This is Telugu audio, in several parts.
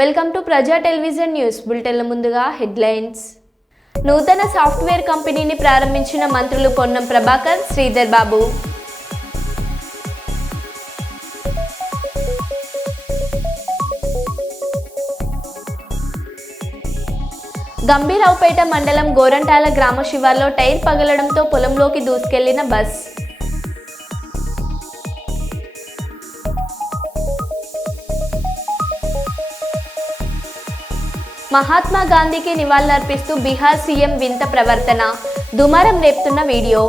వెల్కమ్ టు ప్రజా టెలివిజన్ న్యూస్ బులెటిన్ల ముందుగా హెడ్లైన్స్. నూతన సాఫ్ట్వేర్ కంపెనీని ప్రారంభించిన మంత్రులు పొన్నం ప్రభాకర్, శ్రీధర్ బాబు. గంభీరావుపేట మండలం గోరంటాల గ్రామ శివార్లో టైర్ పగలడంతో పొలంలోకి దూసుకెళ్లిన బస్. మహాత్మా గాంధీకి నివాళులర్పిస్తూ బీహార్ సీఎం వింత ప్రవర్తన, దుమారం రేపుతున్న వీడియో.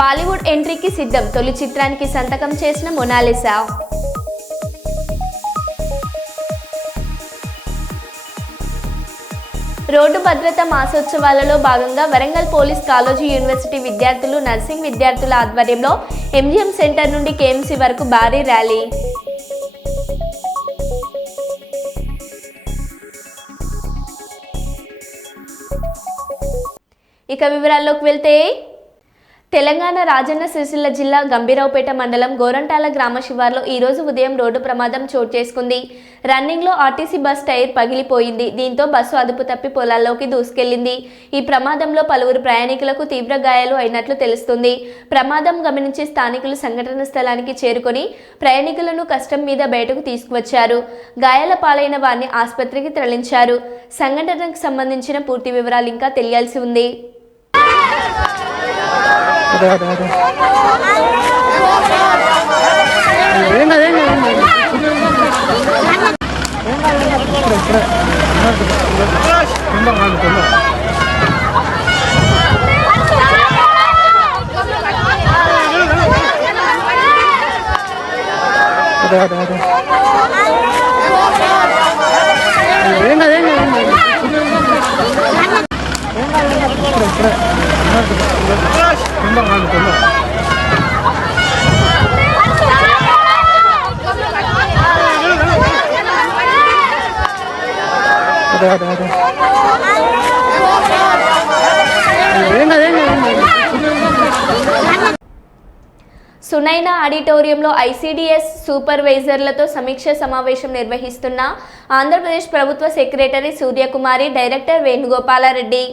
బాలీవుడ్ ఎంట్రీకి సిద్ధం, తొలి చిత్రానికి సంతకం చేసిన మొనాలిసా. రోడ్డు భద్రతా మాసోత్సవాలలో భాగంగా వరంగల్ పోలీస్ కాలేజీ యూనివర్సిటీ విద్యార్థులు, నర్సింగ్ విద్యార్థుల ఆధ్వర్యంలో ఎంజీఎం సెంటర్ నుండి కేఎంసీ వరకు భారీ ర్యాలీ. ఇక వివరాల్లోకి వెళ్తే, తెలంగాణ రాజన్న సిరిసిల్ల జిల్లా గంభీరావుపేట మండలం గోరంటాల గ్రామ శివార్లో ఈరోజు ఉదయం రోడ్డు ప్రమాదం చోటు చేసుకుంది. రన్నింగ్లో ఆర్టీసీ బస్ టైర్ పగిలిపోయింది. దీంతో బస్సు అదుపు తప్పి పొలాల్లోకి దూసుకెళ్లింది. ఈ ప్రమాదంలో పలువురు ప్రయాణికులకు తీవ్ర గాయాలు అయినట్లు తెలుస్తుంది. ప్రమాదం గమనించి స్థానికులు సంఘటన స్థలానికి చేరుకొని ప్రయాణికులను కష్టం మీద బయటకు తీసుకువచ్చారు. గాయాల పాలైన వారిని ఆసుపత్రికి తరలించారు. సంఘటనకు సంబంధించిన పూర్తి వివరాలు ఇంకా తెలియాల్సి ఉంది. సునైనా ఆడిటోరియంలో ఐసీడీఎస్ సూపర్వైజర్లతో సమీక్ష సమావేశం నిర్వహిస్తున్న ఆంధ్రప్రదేశ్ ప్రభుత్వ సెక్రటరీ సూర్యకుమారి, డైరెక్టర్ వేణుగోపాలరెడ్డి.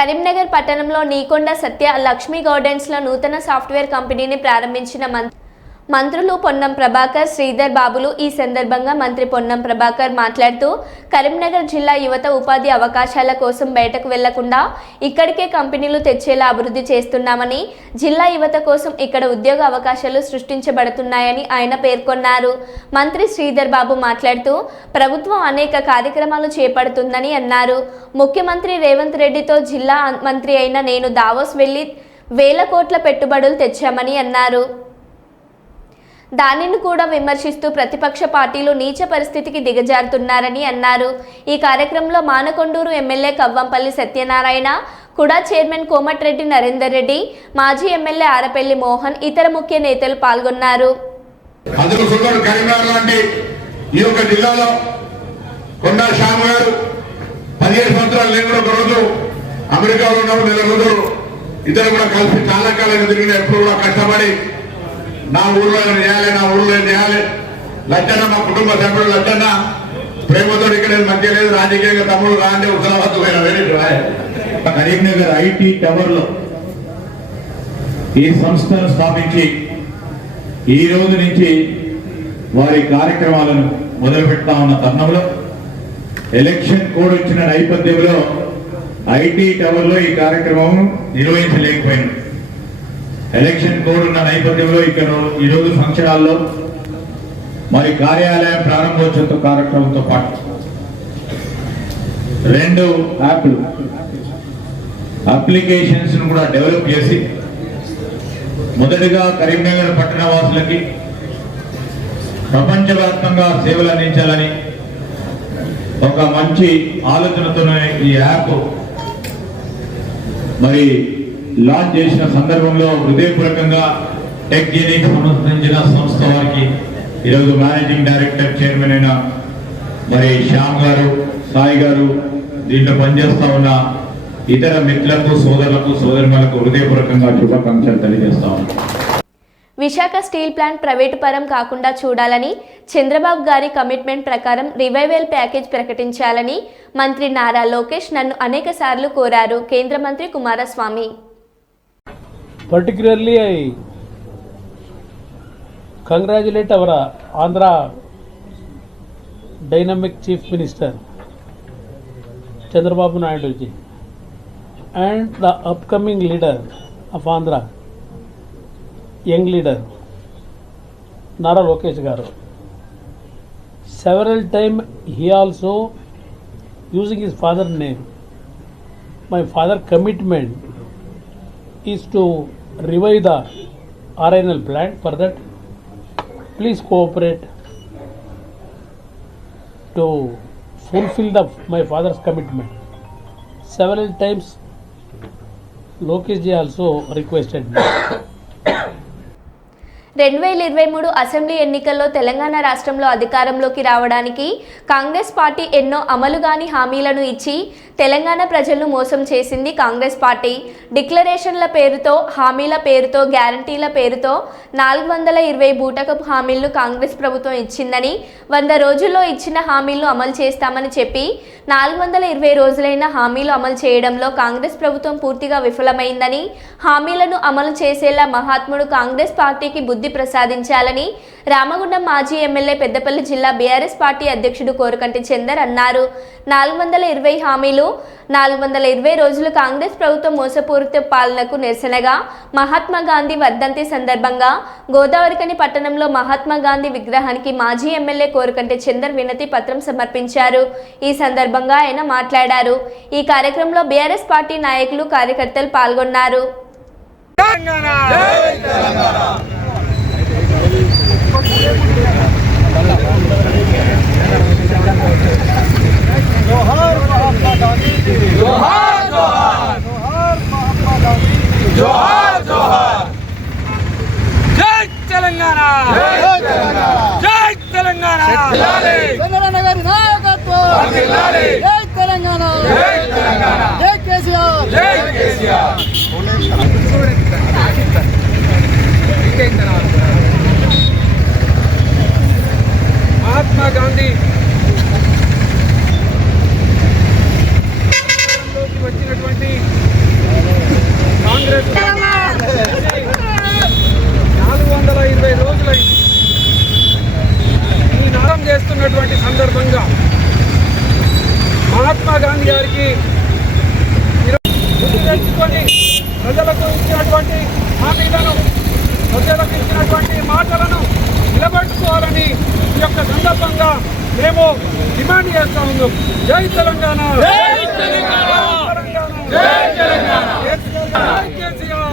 కరీంనగర్ పట్టణంలో నీకొండ సత్య లక్ష్మీ గార్డెన్స్లో నూతన సాఫ్ట్వేర్ కంపెనీని ప్రారంభించిన మంత్రులు పొన్నం ప్రభాకర్, శ్రీధర్ బాబులు. ఈ సందర్భంగా మంత్రి పొన్నం ప్రభాకర్ మాట్లాడుతూ కరీంనగర్ జిల్లా యువత ఉపాధి అవకాశాల కోసం బయటకు వెళ్లకుండా ఇక్కడికే కంపెనీలు తెచ్చేలా అభివృద్ధి చేస్తున్నామని, జిల్లా యువత కోసం ఇక్కడ ఉద్యోగ అవకాశాలు సృష్టించబడుతున్నాయని ఆయన పేర్కొన్నారు. మంత్రి శ్రీధర్ బాబు మాట్లాడుతూ ప్రభుత్వం అనేక కార్యక్రమాలు చేపడుతుందని అన్నారు. ముఖ్యమంత్రి రేవంత్ రెడ్డితో జిల్లా మంత్రి అయిన నేను దావోస్ వెళ్లి వేల కోట్ల పెట్టుబడులు తెచ్చామని అన్నారు. దానిని కూడా విమర్శిస్తూ ప్రతిపక్ష పార్టీలు నీచ పరిస్థితికి దిగజారుతున్నారని అన్నారు. ఈ కార్యక్రమంలో మానకొండూరు ఎమ్మెల్యే కవ్వంపల్లి సత్యనారాయణ, కుడా చైర్మన్ కోమటిరెడ్డి నరేందర్ రెడ్డి, మాజీ ఎమ్మెల్యే ఆరపల్లి మోహన్, ఇతర ముఖ్య నేతలు పాల్గొన్నారు. నా ఊళ్ళో చేయాలి లచ్చన్న, మా కుటుంబ సభ్యులు లచ్చన్న ప్రేమతో ఇక్కడ మధ్య లేదు, రాజకీయంగా తమ్ముడు రాంటే ఉత్తరావద్దు. కరీంనగర్ ఐటీ టవర్ లో ఈ సంస్థను స్థాపించి ఈ రోజు నుంచి వారి కార్యక్రమాలను మొదలు పెడతా ఉన్న తరుణంలో ఎలక్షన్ కోడ్ వచ్చిన నేపథ్యంలో ఐటీ టవర్ లో ఈ కార్యక్రమం నిర్వహించలేకపోయింది. ఎలక్షన్ కోడ్ ఉన్న నేపథ్యంలో ఇక్కడ ఈరోజు ఫంక్షన్ హాల్లో మరి కార్యాలయం ప్రారంభోత్సవ కార్యక్రమంతో పాటు 2 అప్లికేషన్స్ కూడా డెవలప్ చేసి మొదటిగా కరీంనగర్ పట్టణ వాసులకి ప్రపంచవ్యాప్తంగా సేవలు అందించాలని ఒక మంచి ఆలోచనతోనే ఈ యాప్ మరి లాంచ్ చేసిన సందర్భంలో హృదయపూర్వకంగా టెక్ జీనికి సంబంధించిన సంస్థ వారికి ఈరోజు మేనేజింగ్ డైరెక్టర్ చైర్మన్ అయిన మరి శ్యామ్ గారు, సాయి గారు, దీంట్లో పనిచేస్తా ఉన్న ఇతర మిత్రులకు, సోదరులకు, సోదరులకు హృదయపూర్వకంగా శుభాకాంక్షలు తెలియజేస్తా ఉన్నాం. విశాఖ స్టీల్ ప్లాంట్ ప్రైవేటు పరం కాకుండా చూడాలని, చంద్రబాబు గారి కమిట్మెంట్ ప్రకారం రివైవల్ ప్యాకేజ్ ప్రకటించాలని మంత్రి నారా లోకేష్ నన్ను అనేక సార్లు కోరారు. కేంద్ర మంత్రి Kumaraswamy. Particularly, I congratulate our Andhra dynamic Chief Minister Chandrababu Naidu ji and the upcoming leader of Andhra, young leader Nara Lokesh garu. Several times he also using his father's name. My father commitment is to revive the RNL plant. For that, please cooperate to fulfill my father's commitment. Several times Lokesh ji also requested me. 2023 assembly ఎన్నికల్లో తెలంగాణ రాష్ట్రంలో అధికారంలోకి రావడానికి కాంగ్రెస్ పార్టీ ఎన్నో అమలుగాని హామీలను ఇచ్చి తెలంగాణ ప్రజలను మోసం చేసింది కాంగ్రెస్ పార్టీ. డిక్లరేషన్ల పేరుతో, హామీల పేరుతో, గ్యారంటీల పేరుతో 420 బూటకపు హామీలను కాంగ్రెస్ ప్రభుత్వం ఇచ్చిందని, 100 రోజుల్లో ఇచ్చిన హామీలను అమలు చేస్తామని చెప్పి 420 రోజులైన హామీలు అమలు చేయడంలో కాంగ్రెస్ ప్రభుత్వం పూర్తిగా విఫలమైందని, హామీలను అమలు చేసేలా మహాత్ముడు కాంగ్రెస్ పార్టీకి బుద్ధి ప్రసాదించాలని రామగుండం మాజీ ఎమ్మెల్యే పెద్దపల్లి జిల్లా బీఆర్ఎస్ పార్టీ అధ్యక్షుడు కోరకంటి చందర్ అన్నారు. 420 హామీలు, 420 రోజులు కాంగ్రెస్ ప్రభుత్వం మోసపూరిత పాలనకు నిరసనగా మహాత్మా గాంధీ వర్ధంతి సందర్భంగా గోదావరికని పట్టణంలో మహాత్మా గాంధీ విగ్రహానికి మాజీ ఎమ్మెల్యే కోరకంటి చందర్ వినతి పత్రం సమర్పించారు. ఈ సందర్భంగా ఆయన మాట్లాడారు. ఈ కార్యక్రమంలో బీఆర్ఎస్ పార్టీ నాయకులు, కార్యకర్తలు పాల్గొన్నారు. जोहार महात्मा गांधी जी, जोहार जोहार, जोहार महात्मा गांधी जी, जोहार जोहार. जय तेलंगाना, जय तेलंगाना, जय तेलंगाना. चंद्रबाबु गारी नायकत्వం వర్ధిల్లాలి. जय तेलंगाना, जय तेलंगाना, जय केसीआर, जय केसीआर. महात्मा गांधी వచ్చినటువంటి తీసుకొని ప్రజలకు ఇచ్చినటువంటి హామీలను, ప్రజలకు ఇచ్చినటువంటి మాటలను నిలబెట్టుకోవాలని ఈ యొక్క సందర్భంగా మేము డిమాండ్ చేస్తా ఉన్నాం. జై తెలంగాణ, జై తెలంగాణ, జై తెలంగాణ,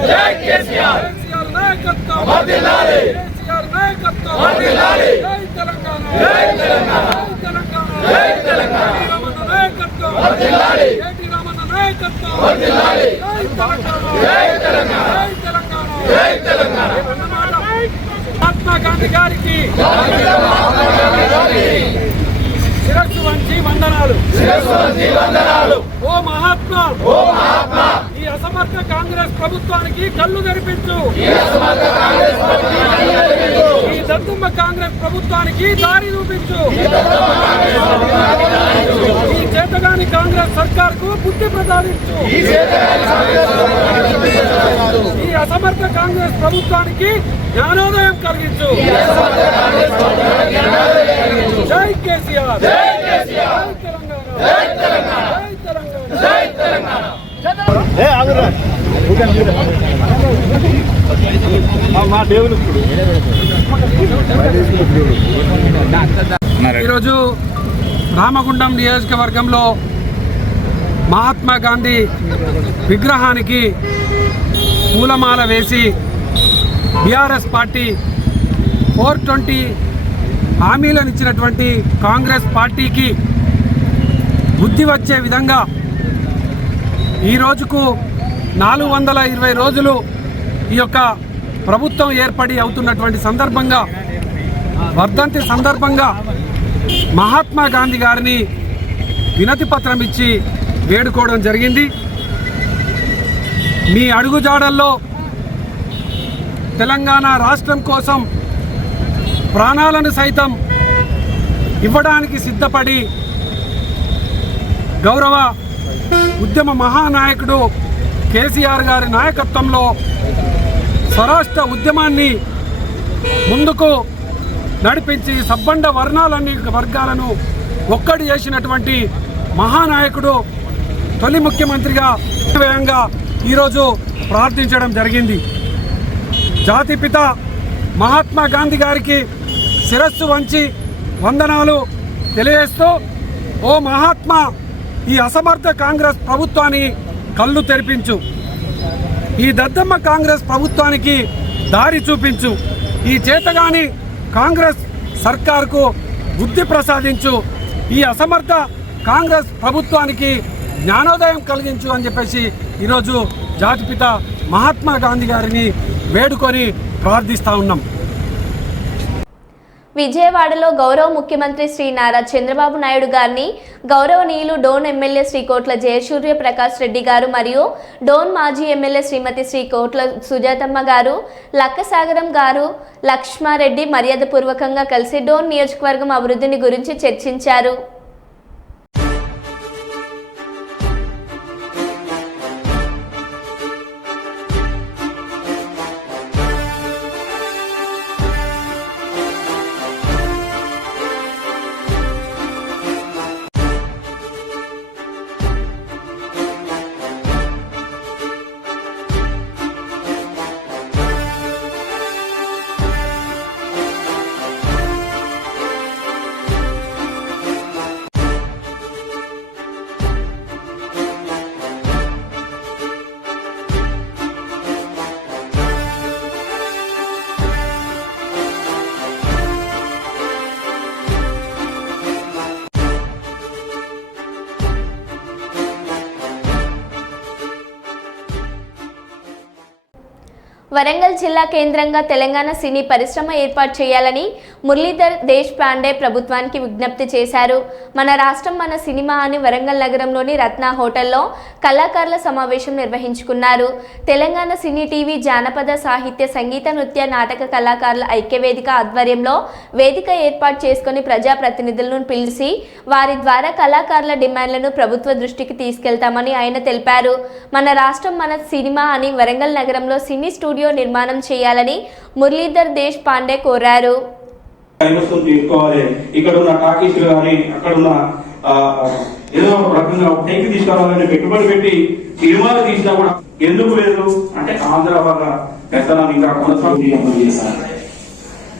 జై కేసీఆర్, కేసీఆర్ నాయకత్వం వర్ధిల్లాలి, కేసీఆర్ నాయకత్వం వర్ధిల్లాలి, జై తెలంగాణ, జై తెలంగాణ, జై తెలంగాణ, జై రమణ నాయకత్వం వర్ధిల్లాలి, కేటీ రమణ నాయకత్వం వర్ధిల్లాలి, జై తెలంగాణ, జై తెలంగాణ, జై తెలంగాణ, జై తెలంగాణ. మహాత్మా గాంధీ గారికి శిరస్సు వంచి వందనాలు, శిరస్సు వంచి వందనాలు. ఓ మహాత్మా, ఓ మహాత్మా, ఈ అసమర్థ కాంగ్రెస్ ప్రభుత్వానికి కళ్ళు తెరిపించు, ఈ దద్దమ్మ కాంగ్రెస్ ప్రభుత్వానికి దారి చూపించు, ఈ చేతగాని కాంగ్రెస్ సర్కార్కు బుద్ధి ప్రసాదించు, ఈ అసమర్థ కాంగ్రెస్ ప్రభుత్వానికి జ్ఞానోదయం కలిగించు. జై కేసీఆర్, జై కేసీఆర్, జై తెలంగాణ, జై తెలంగాణ, జై తెలంగాణ. ఈరోజు రామగుండం నియోజకవర్గంలో మహాత్మా గాంధీ విగ్రహానికి పూలమాల వేసి బీఆర్ఎస్ పార్టీ 420 హామీలను ఇచ్చినటువంటి కాంగ్రెస్ పార్టీకి బుద్ధి వచ్చే విధంగా ఈ రోజుకు 420 రోజులు ఈ యొక్క ప్రభుత్వం ఏర్పడి అవుతున్నటువంటి సందర్భంగా, వర్ధంతి సందర్భంగా మహాత్మా గాంధీ గారిని వినతి పత్రం ఇచ్చి వేడుకోవడం జరిగింది. మీ అడుగుజాడల్లో తెలంగాణ రాష్ట్రం కోసం ప్రాణాలను సైతం ఇవ్వడానికి సిద్ధపడి గౌరవ ఉద్యమ మహానాయకుడు కేసీఆర్ గారి నాయకత్వంలో స్వరాష్ట్ర ఉద్యమాన్ని ముందుకు నడిపించి సబ్బండ వర్గాలను ఒక్కడి చేసినటువంటి మహానాయకుడు తొలి ముఖ్యమంత్రిగా వ్యయంగా ఈరోజు ప్రార్థించడం జరిగింది. జాతిపిత మహాత్మా గాంధీ గారికి శిరస్సు వంచి వందనాలు తెలియజేస్తూ, ఓ మహాత్మా, ఈ అసమర్థ కాంగ్రెస్ ప్రభుత్వాన్ని కళ్ళు తెరిపించు, ఈ దద్దమ్మ కాంగ్రెస్ ప్రభుత్వానికి దారి చూపించు, ఈ చేతగాని కాంగ్రెస్ సర్కార్కు బుద్ధి ప్రసాదించు, ఈ అసమర్థ కాంగ్రెస్ ప్రభుత్వానికి జ్ఞానోదయం కలిగించు అని చెప్పేసి ఈరోజు జాతిపిత మహాత్మా గాంధీ గారిని వేడుకొని ప్రార్థిస్తూ ఉన్నాం. విజయవాడలో గౌరవ ముఖ్యమంత్రి శ్రీ నారా చంద్రబాబు నాయుడు గారిని గౌరవనీయులు డోన్ ఎమ్మెల్యే శ్రీ కోట్ల జయసూర్య ప్రకాష్ రెడ్డి గారు మరియు డోన్ మాజీ ఎమ్మెల్యే శ్రీమతి శ్రీ కోట్ల సుజాతమ్మ గారు, లక్కసాగరం గారు, లక్ష్మారెడ్డి మర్యాదపూర్వకంగా కలిసి డోన్ నియోజకవర్గం అభివృద్ధిని గురించి చర్చించారు. వరంగల్ జిల్లా కేంద్రంగా తెలంగాణ సినీ పరిశ్రమ ఏర్పాటు చేయాలని మురళీధర్ దేశ్ పాండే ప్రభుత్వానికి విజ్ఞప్తి చేశారు. మన రాష్ట్రం మన సినిమా అని వరంగల్ నగరంలోని రత్న హోటల్లో కళాకారుల సమావేశం నిర్వహించుకున్నారు. తెలంగాణ సినీ టీవీ జానపద సాహిత్య సంగీత నృత్య నాటక కళాకారుల ఐక్యవేదిక ఆధ్వర్యంలో వేదిక ఏర్పాటు చేసుకుని ప్రజాప్రతినిధులను పిలిచి వారి ద్వారా కళాకారుల డిమాండ్లను ప్రభుత్వ దృష్టికి తీసుకెళ్తామని ఆయన తెలిపారు. మన రాష్ట్రం మన సినిమా అని వరంగల్ నగరంలో సినీ స్టూడియో నిర్మాణం చేయాలని మురళీధర్ దేశ్ పాండే కోరారు. ఇక్కడ ఉన్న టాకీసులు కానీ అక్కడ ఉన్న ఏదో ఒక రకంగా టెంకి తీసుకురావాలని పెట్టుబడి పెట్టి సినిమాలు తీసినా కూడా ఎందుకు లేదు అంటే ఆంధ్ర వాళ్ళ పెద్దలను ఇంకా కొనసాగి అమలు చేశారు.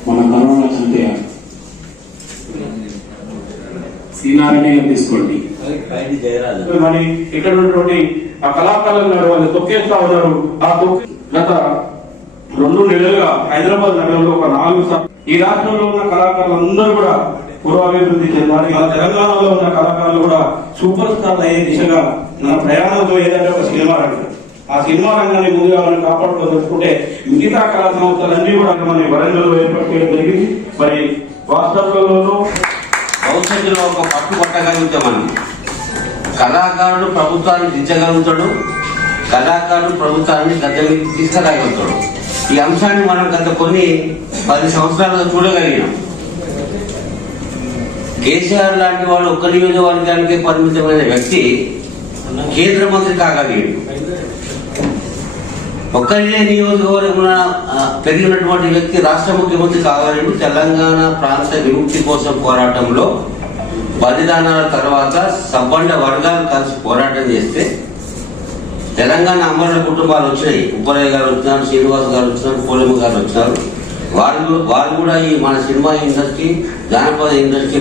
మన కరోనా చంపే సీనారిటీ తీసుకోండి. మరి ఇక్కడ ఉన్నటువంటి ఆ కళాకారులు వాళ్ళు తొక్కేస్తా ఉన్నారు. ఆ గత 2 నెలలుగా హైదరాబాద్ నగరంలో ఒక 4 సార్లు ఈ రాష్ట్రంలో ఉన్న కళాకారులందరూ కూడా పూర్వాభివృద్ధి చెందాలి. మన తెలంగాణలో ఉన్న కళాకారులు కూడా సూపర్ స్టార్లు అయ్యే దిశగా మన ప్రయాణంలో ఏదంటే ఒక సినిమా రంగం. ఆ సినిమా రంగాన్ని ముందుగా మనం కాపాడుకోదలుచుకుంటే మిగతా కళా సంస్థలన్నీ కూడా మన వరంగల్లో ఏర్పాటు చేయడం జరిగింది. మరి వాస్తవంలోనూ భవిష్యత్తులో ఒక పట్టు పట్టగలుగుతాం. మనం కళాకారుడు ప్రభుత్వాన్ని దించగలుగుతాడు, కళాకారుడు ప్రభుత్వాన్ని గద్దె మీద తీసుకురాగలుగుతాడు. ఈ అంశాన్ని మనం గత కొన్ని 10 సంవత్సరాలుగా చూడగలిగినాం. కేసీఆర్ లాంటి వాళ్ళు ఒక్క నియోజకవర్గానికి పరిమితమైన వ్యక్తి కేంద్ర మంత్రి కాగలిగాడు. ఒక్కరినే నియోజకవర్గంలో పెరిగినటువంటి వ్యక్తి రాష్ట్ర ముఖ్యమంత్రి కావాలని తెలంగాణ ప్రాంత విముక్తి కోసం పోరాటంలో బలిదానాల తర్వాత సబ్బండ వర్గాలు కలిసి పోరాటం చేస్తే తెలంగాణ అమరుల కుటుంబాలు వచ్చినాయి. ఉప్పరయ్య గారు వచ్చినారు, శ్రీనివాస్ గారు వచ్చినారు, పూలమ్మ గారు వచ్చినారు. వాళ్ళు కూడా ఈ మన సినిమా ఇండస్ట్రీ, జానపద ఇండస్ట్రీ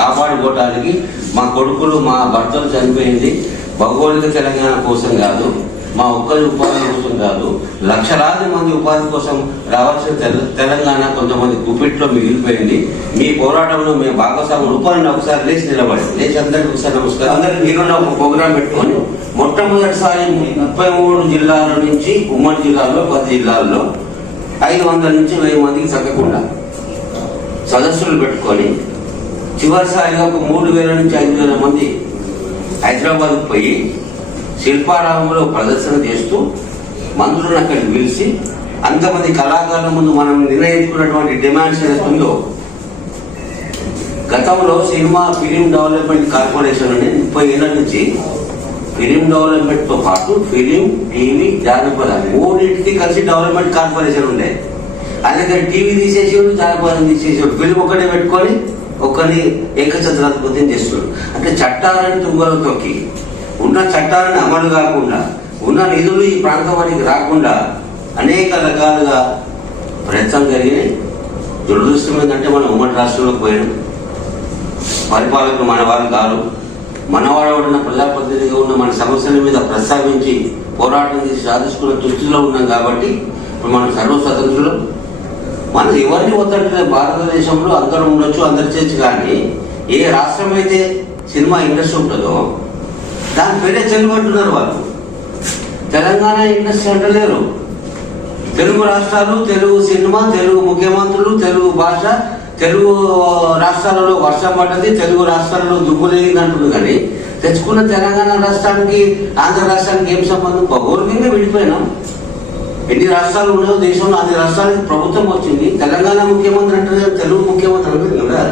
కాపాడుకోవడానికి మా కొడుకులు, మా భర్తలు చనిపోయింది భౌగోళిక తెలంగాణ కోసం కాదు, మా ఒక్కరి ఉపాధి కోసం కాదు, లక్షలాది మంది ఉపాధి కోసం రావాల్సిన తెలంగాణ కొంతమంది గుప్పిట్లో మిగిలిపోయింది. మీ పోరాటంలో మేము భాగస్వాములు ఉపాధిని ఒకసారి లేచి లేచి అందరికీ ఒకసారి నమస్కారం. అందరికీ మీరున్న ఒక ప్రోగ్రాం పెట్టుకొని మొట్టమొదటిసారి 33 జిల్లాల నుంచి ఉమ్మడి జిల్లాల్లో 10 జిల్లాల్లో 500 నుంచి 1000 మందికి తగ్గకుండా సదస్సులు పెట్టుకొని చివరిసారిగా ఒక 3000 నుంచి 5000 మంది హైదరాబాద్కు పోయి శిల్పారామంలో ప్రదర్శన చేస్తూ మంత్రులను అక్కడికి పిలిచి అంతమంది కళాకారుల ముందు మనం నిర్ణయించుకున్నటువంటి డిమాండ్స్ ఏదైతుందో, గతంలో సినిమా ఫిలిం డెవలప్మెంట్ కార్పొరేషన్ అని 30 ఏళ్ల నుంచి ఫిలిం డెవలప్మెంట్ తో పాటు ఫిలిం, టీవీ, జానపద 3 కలిసి డెవలప్మెంట్ కార్పొరేషన్ ఉండే. అందుకని టీవీ తీసేసేవాడు, జానపదం తీసేసేవాడు, ఫిలిం ఒకటే పెట్టుకొని ఒకరిని ఏకఛత్రాధిపత్యం చేస్తున్నాడు. అంటే చట్టాలని తుంగలో తొక్కి ఉన్న చట్టాలను అమలు కాకుండా, ఉన్న నిధులు ఈ ప్రాంతం వారికి రాకుండా అనేక రకాలుగా ప్రయత్నం జరిగినాయి. దురదృష్టం ఏంటంటే మనం ఉమ్మడి రాష్ట్రంలోకి పోయినాం. పరిపాలకులు మన వాళ్ళు కాదు, మనవాడబడిన ప్రజాప్రతినిధిగా ఉన్న మన సమస్యల మీద ప్రస్తావించి పోరాటం చేసి సాధించుకున్న దృష్టిలో ఉన్నాం. కాబట్టి ఇప్పుడు మనం సర్వస్వతంత్రులు. మనం ఎవరిని వద్దంటే భారతదేశంలో అందరూ ఉండొచ్చు, అందరి చేసి, కానీ ఏ రాష్ట్రం అయితే సినిమా ఇండస్ట్రీ ఉంటుందో దాని పేరే తెలుగు అంటున్నారు వాళ్ళు. తెలంగాణ ఇండస్ట్రీ అంటలేరు. తెలుగు రాష్ట్రాలు, తెలుగు సినిమా, తెలుగు ముఖ్యమంత్రులు, తెలుగు భాష, తెలుగు రాష్ట్రాలలో వర్షం పడ్డది, తెలుగు రాష్ట్రాలలో దుబ్బులేని అంటుంది. కానీ తెచ్చుకున్న తెలంగాణ రాష్ట్రానికి ఆంధ్ర రాష్ట్రానికి ఏం సంబంధం? భౌగోళికంగా విడిపోయినాం. ఎన్ని రాష్ట్రాలు ఉన్నాయో దేశంలో అన్ని రాష్ట్రాలకు ప్రభుత్వం వచ్చింది. తెలంగాణ ముఖ్యమంత్రి అంటే తెలుగు ముఖ్యమంత్రి అంటే కదా.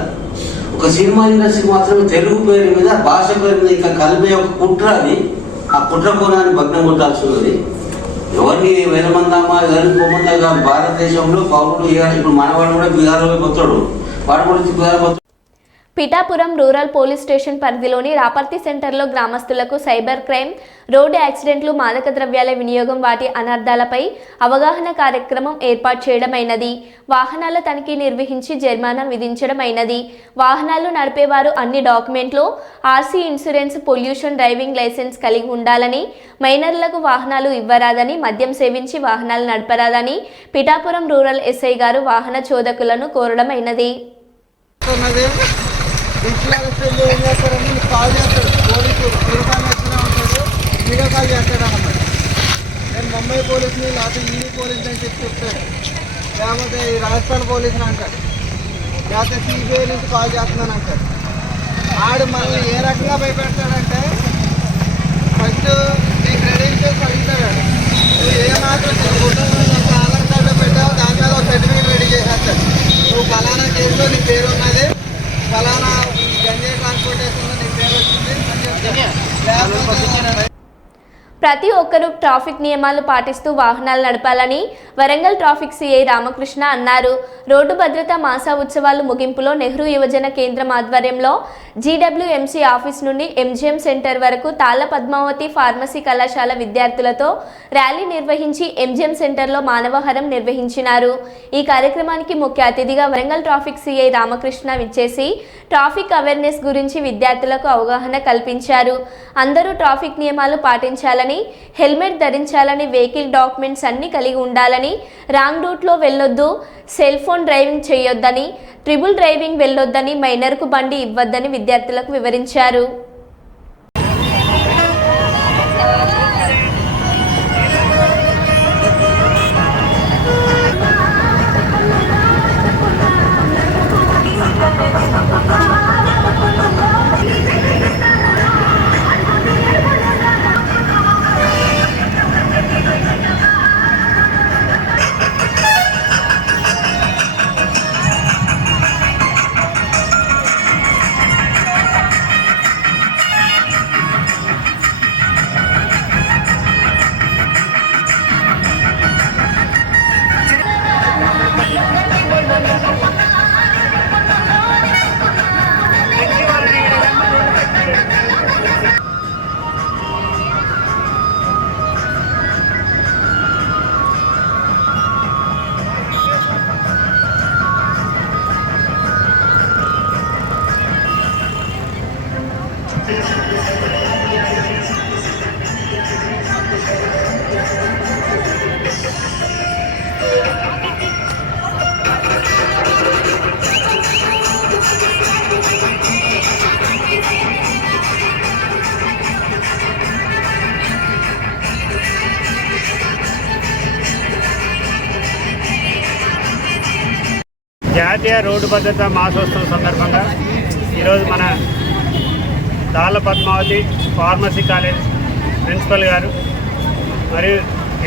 ఒక సినిమా ఇండస్ట్రీ మాత్రమే తెలుగు పేరు మీద, భాష పేరు మీద ఇంకా కలిపే ఒక కుట్ర. అది ఆ కుట్ర కోణాన్ని భగ్నం కొట్టాల్సి ఉన్నది. ఎవరిని వేలమందామా, ఎవరిని పోమందా కాదు. భారతదేశంలో పౌరుడు ఇప్పుడు మనవాడు కూడా బీహార్లో పోతాడు, వాడు కూడా బీహార్ పోతాడు. పిఠాపురం రూరల్ పోలీస్ స్టేషన్ పరిధిలోని రాపర్తి సెంటర్లో గ్రామస్తులకు సైబర్ క్రైమ్, రోడ్డు యాక్సిడెంట్లు, మాదక ద్రవ్యాల వినియోగం, వాటి అనర్థాలపై అవగాహన కార్యక్రమం ఏర్పాటు చేయడమైనది. వాహనాల తనిఖీ నిర్వహించి జరిమానా విధించడమైనది. వాహనాలు నడిపేవారు అన్ని డాక్యుమెంట్లు, RC, insurance, pollution, driving licence కలిగి ఉండాలని, మైనర్లకు వాహనాలు ఇవ్వరాదని, మద్యం సేవించి వాహనాలు నడపరాదని పిఠాపురం రూరల్ ఎస్ఐ గారు వాహన చోదకులను కోరడమైనది. ఇన్సూరెన్స్ ఏం చేస్తారని కాల్ చేస్తాడు పోలీసు, తిరుగుతాను వచ్చినా ఉంటాడు, వీడియో కాల్ చేస్తాడు అన్నమాట. నేను ముంబై పోలీసుని లేకపోతే ఈడీ పోలీసుని అని చెప్తాడు, లేకపోతే ఈ రాజస్థాన్ పోలీసుని అంటాడు, లేకపోతే సిబిఐ నుంచి కాల్ చేస్తున్నాను అంటాడు. ఆడు మనల్ని ఏ రకంగా భయపెడతాడంటే ఫస్ట్ నీ క్రెడెన్షియల్స్ అడుగుతాడు. నువ్వు ఏ మాత్రం ఆధార్ కార్డు పెట్టావు దాని మీద ఒక సర్టిఫికేట్ రెడీ చేసేస్తాడు. నువ్వు ఫలానా కేసులో నీ పేరు ఉన్నది, ఫలానా గంజాయి ట్రాన్స్పోర్టేషన్లో నీ పేరు వచ్చింది అని చెప్తాడు. ప్రతి ఒక్కరూ ట్రాఫిక్ నియమాలు పాటిస్తూ వాహనాలు నడపాలని వరంగల్ ట్రాఫిక్ సిఐ రామకృష్ణ అన్నారు. రోడ్డు భద్రతా మాసా ఉత్సవాలు ముగింపులో నెహ్రూ యువజన కేంద్రం ఆధ్వర్యంలో జీడబ్ల్యూఎంసీ ఆఫీస్ నుండి ఎంజీఎం సెంటర్ వరకు తాళ్ళ పద్మావతి ఫార్మసీ కళాశాల విద్యార్థులతో ర్యాలీ నిర్వహించి ఎంజీఎం సెంటర్లో మానవహారం నిర్వహించినారు. ఈ కార్యక్రమానికి ముఖ్య అతిథిగా వరంగల్ ట్రాఫిక్ సిఐ రామకృష్ణ విచ్చేసి ట్రాఫిక్ అవేర్నెస్ గురించి విద్యార్థులకు అవగాహన కల్పించారు. అందరూ ట్రాఫిక్ నియమాలు పాటించాలని, హెల్మెట్ ధరించాలని, వెహికల్ డాక్యుమెంట్స్ అన్ని కలిగి ఉండాలని, రాంగ్ రూట్లో వెళ్ళొద్దు, సెల్ ఫోన్ డ్రైవింగ్ చేయొద్దని, ట్రిపుల్ డ్రైవింగ్ వెళ్ళొద్దని, మైనర్కు బండి ఇవ్వద్దని విద్యార్థులకు వివరించారు. జాతీయ రోడ్డు భద్రతా మాసోత్సవం సందర్భంగా ఈరోజు మన తాళ్ళ పద్మావతి ఫార్మసీ కాలేజ్ ప్రిన్సిపల్ గారు మరియు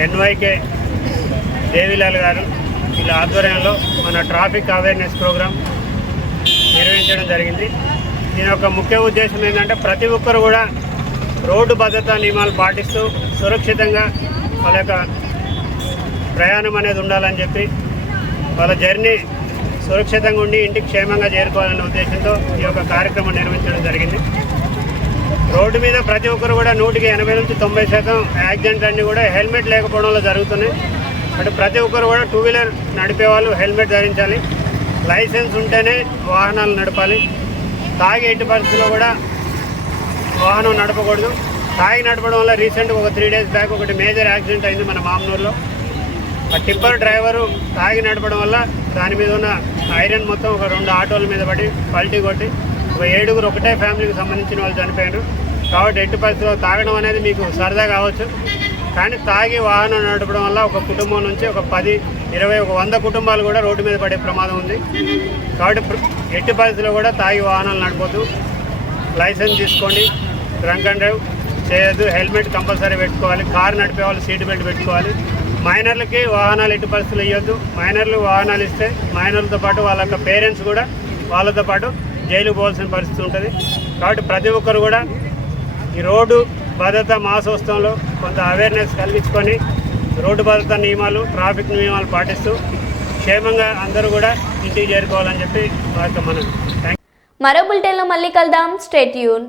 ఎన్వైకే దేవిలాల్ గారు వీళ్ళ ఆధ్వర్యంలో మన ట్రాఫిక్ అవేర్నెస్ ప్రోగ్రాం నిర్వహించడం జరిగింది. దీని యొక్క ముఖ్య ఉద్దేశం ఏంటంటే ప్రతి ఒక్కరు కూడా రోడ్డు భద్రతా నియమాలు పాటిస్తూ సురక్షితంగా వాళ్ళ యొక్క ప్రయాణం అనేది ఉండాలని చెప్పి వాళ్ళ జర్నీ సురక్షితంగా ఉండి ఇంటికి క్షేమంగా చేరుకోవాలనే ఉద్దేశంతో ఈ యొక్క కార్యక్రమం నిర్వహించడం జరిగింది. రోడ్డు మీద ప్రతి ఒక్కరు కూడా 80 నుంచి 90% యాక్సిడెంట్లు అన్నీ కూడా హెల్మెట్ లేకపోవడంలో జరుగుతున్నాయి. అంటే ప్రతి ఒక్కరు కూడా 2 వీలర్ నడిపే వాళ్ళు హెల్మెట్ ధరించాలి, లైసెన్స్ ఉంటేనే వాహనాలు నడపాలి, తాగి ఎట్టి పరిస్థితుల్లో కూడా వాహనం నడపకూడదు. తాగి నడపడం వల్ల రీసెంట్గా ఒక 3 days బ్యాక్ ఒకటి మేజర్ యాక్సిడెంట్ అయింది మన మామనూరులో. ఆ టిప్పర్ డ్రైవరు తాగి నడపడం వల్ల దాని మీద ఉన్న ఐరన్ మొత్తం ఒక 2 ఆటోల మీద పడి పల్టీ కొట్టి ఒక 7 ఒకటే ఫ్యామిలీకి సంబంధించిన వాళ్ళు చనిపోయారు. కాబట్టి ఎట్టి పరిస్థితుల్లో తాగడం అనేది మీకు సరదా కావచ్చు, కానీ తాగి వాహనం నడపడం వల్ల ఒక కుటుంబం నుంచి ఒక 10, 20, 100 కుటుంబాలు కూడా రోడ్డు మీద పడే ప్రమాదం ఉంది. కాబట్టి ఎట్టి పరిస్థితుల్లో కూడా తాగి వాహనాలు నడపొద్దు, లైసెన్స్ తీసుకోండి, డ్రంక్ అండ్ డ్రైవ్ చేయొద్దు, హెల్మెట్ కంపల్సరీ పెట్టుకోవాలి, కారు నడిపే వాళ్ళు సీట్ బెల్ట్ పెట్టుకోవాలి. మైనర్లకి వాహనాలు ఎట్టి పరిస్థితులు ఇవ్వద్దు. మైనర్లు వాహనాలు ఇస్తే మైనర్లతో పాటు వాళ్ళ యొక్క పేరెంట్స్ కూడా వాళ్ళతో పాటు జైలుకు పోవాల్సిన పరిస్థితి ఉంటుంది. కాబట్టి ప్రతి ఒక్కరు కూడా ఈ రోడ్డు భద్రతా మాసోత్సవంలో కొంత అవేర్నెస్ కలిగించుకొని రోడ్డు భద్రతా నియమాలు, ట్రాఫిక్ నియమాలు పాటిస్తూ క్షేమంగా అందరూ కూడా ఇంటికి చేరుకోవాలని చెప్పి మన మరో బులెటిన్లో మళ్ళీ కలుద్దాం. Stay tune.